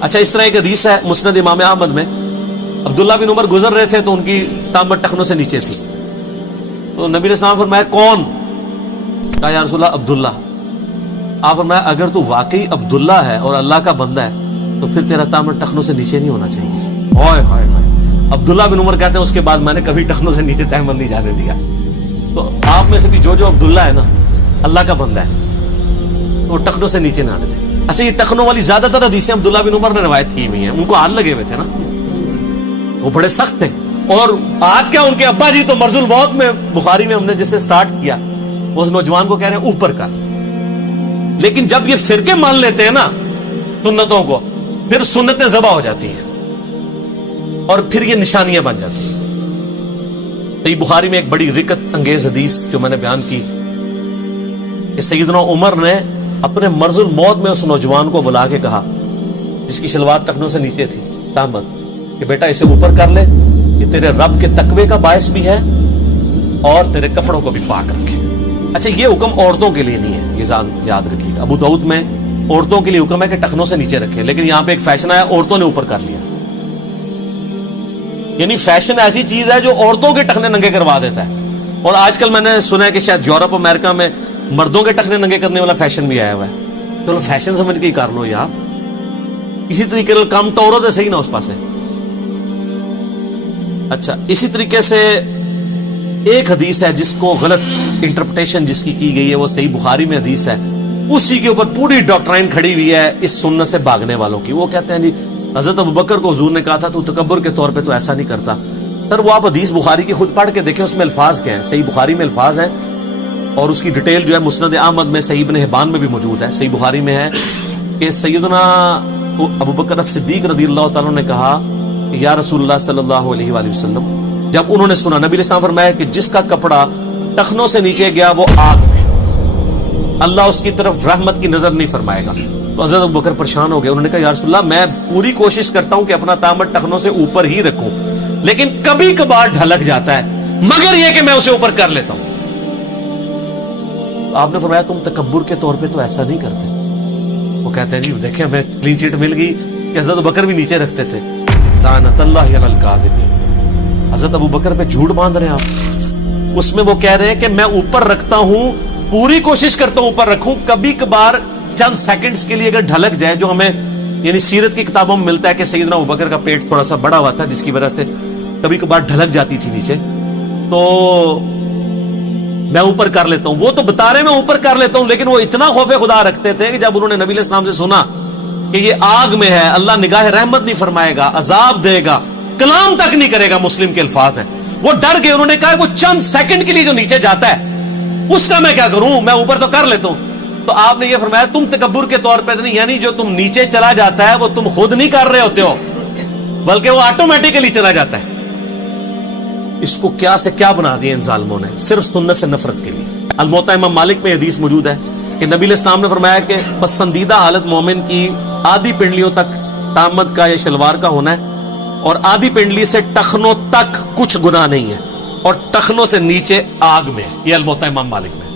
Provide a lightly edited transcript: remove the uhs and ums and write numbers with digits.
اچھا اس طرح ایک حدیث ہے مسند امام احمد میں، عبداللہ بن عمر گزر رہے تھے تو ان کی تامت ٹخنوں سے نیچے تھی، تو نبی علیہ السلام فرمایا کون؟ کہا یا رسول اللہ عبداللہ۔ آپ فرمایا اگر تو واقعی عبداللہ ہے اور اللہ کا بندہ ہے تو پھر تیرا تامت ٹخنوں سے نیچے نہیں ہونا چاہیے۔ اوئے ہائے ہائے، عبداللہ بن عمر کہتے ہیں اس کے بعد میں نے کبھی ٹخنوں سے نیچے تہمت نہیں جانے دیا۔ تو آپ میں سے بھی جو عبداللہ ہے نا، اللہ کا بندہ ہے، تو ٹخنوں سے نیچے نہ آنے دے۔ اچھا یہ ٹخنوں والی زیادہ تر حدیثیں عبداللہ بن عمر نے روایت کی ہوئی ہیں، ان کو ہاتھ لگے ہوئے تھے نا، وہ بڑے سخت تھے، اور آج کیا ان کے ابا جی تو مرض الموت میں، بخاری میں ہم نے جس سے سٹارٹ کیا اس نوجوان کو کہہ رہے ہیں اوپر کر، لیکن جب یہ فرقے مان لیتے ہیں نا سنتوں کو، پھر سنتیں ذبح ہو جاتی ہیں اور پھر یہ نشانیاں بن جاتی ہیں۔ صحیح بخاری میں ایک بڑی رکت انگیز حدیث جو میں نے بیان کی کہ سیدنا عمر نے اپنے مرض الموت میں اس نوجوان کو بلا کے کہا جس کی شلوار ٹخنوں سے نیچے تھی تامت، کہ بیٹا اسے اوپر کر لے، یہ تیرے رب کے تقوی کا باعث بھی ہے اور تیرے کپڑوں کو بھی پاک رکھے۔ اچھا یہ حکم عورتوں کے لیے نہیں ہے، یہ یاد رکھیے گا، ابو داؤد میں عورتوں کے لیے حکم ہے کہ ٹخنوں سے نیچے رکھے، لیکن یہاں پہ ایک فیشن آیا عورتوں نے اوپر کر لیا، یعنی فیشن ایسی چیز ہے جو عورتوں کے ٹخنے ننگے کروا دیتا ہے، اور آج کل میں نے سنا ہے کہ شاید یورپ امریکہ میں مردوں کے ٹخنے ننگے کرنے والا فیشن بھی آیا ہوا ہے۔ چلو فیشن سمجھ کے ہی کر لو یار، اسی طریقے سے کم ٹورو دے صحیح نا اس پاسے۔ اچھا اسی طریقے سے ایک حدیث ہے جس کو غلط انٹرپریٹیشن جس کی گئی ہے، وہ صحیح بخاری میں حدیث ہے، اسی کے اوپر پوری ڈاکٹرائن کھڑی ہوئی ہے اس سنت سے بھاگنے والوں کی۔ وہ کہتے ہیں جی حضرت ابوبکر کو حضور نے کہا تھا تو تکبر کے طور پہ تو ایسا نہیں کرتا۔ سر وہ آپ حدیث بخاری کی خود پڑھ کے دیکھیں، اس میں الفاظ کیا ہیں، صحیح بخاری میں الفاظ ہیں، اور اس کی ڈیٹیل جو ہے مسند احمد میں، صحیح ابن حبان میں بھی موجود ہے۔ صحیح بخاری میں ہے کہ سیدنا ابوبکر صدیق رضی اللہ تعالیٰ نے کہا کہ یا رسول اللہ صلی اللہ علیہ وآلہ وسلم، جب انہوں نے سنا، نبی علیہ السلام فرمایا کہ جس کا کپڑا ٹخنوں سے نیچے گیا وہ آگ میں، اللہ اس کی طرف رحمت کی نظر نہیں فرمائے گا۔ تو حضرت ابوبکر پریشان ہو گئے، انہوں نے کہا یا رسول اللہ میں پوری کوشش کرتا ہوں کہ اپنا تامت ٹخنوں سے اوپر ہی رکھوں، لیکن کبھی کبھار ڈھلک جاتا ہے، مگر یہ کہ میں اسے اوپر کر لیتا ہوں۔ آپ نے فرمایا تم تکبر کے طور پہ تو ایسا نہیں کرتے۔ وہ کہتے ہیں جی دیکھیں ہمیں کلین چیٹ مل گئی کہ حضرت ابوبکر بھی نیچے رکھتے تھے۔ لعنت اللہ علی الکاذبین، حضرت ابوبکر پہ جھوٹ باندھ رہے ہیں آپ۔ اس میں وہ کہہ رہے ہیں کہ میں اوپر رکھتا ہوں، پوری کوشش کرتا ہوں اوپر رکھوں، کبھی کبھار چند سیکنڈز کے لیے اگر ڈھلک جائے، جو ہمیں یعنی سیرت کی کتابوں میں ملتا ہے کہ سیدنا ابوبکر کا پیٹ تھوڑا سا بڑا ہوا تھا جس کی وجہ سے کبھی کبھار ڈھلک جاتی تھی نیچے، تو میں اوپر کر لیتا ہوں۔ وہ تو بتا رہے میں اوپر کر لیتا ہوں، لیکن وہ اتنا خوف خدا رکھتے تھے کہ جب انہوں نے نبی علیہ السلام سے سنا کہ یہ آگ میں ہے، اللہ نگاہ رحمت نہیں فرمائے گا، عذاب دے گا، کلام تک نہیں کرے گا، مسلم کے الفاظ ہیں، وہ ڈر گئے۔ انہوں نے کہا وہ چند سیکنڈ کے لیے جو نیچے جاتا ہے اس کا میں کیا کروں، میں اوپر تو کر لیتا ہوں۔ تو آپ نے یہ فرمایا تم تکبر کے طور پہ نہیں، یعنی جو تم نیچے چلا جاتا ہے وہ تم خود نہیں کر رہے ہوتے ہو، بلکہ وہ آٹومیٹیکلی چلا جاتا ہے۔ اس کو کیا سے کیا بنا دیا ان ظالموں نے، صرف سنت سے نفرت کے لیے۔ الموطا امام مالک میں حدیث موجود ہے کہ نبی علیہ السلام نے فرمایا کہ پسندیدہ حالت مومن کی آدھی پنڈلیوں تک تامت کا یا شلوار کا ہونا ہے، اور آدھی پنڈلی سے ٹخنوں تک کچھ گناہ نہیں ہے، اور ٹخنوں سے نیچے آگ میں۔ یہ الموطا امام مالک میں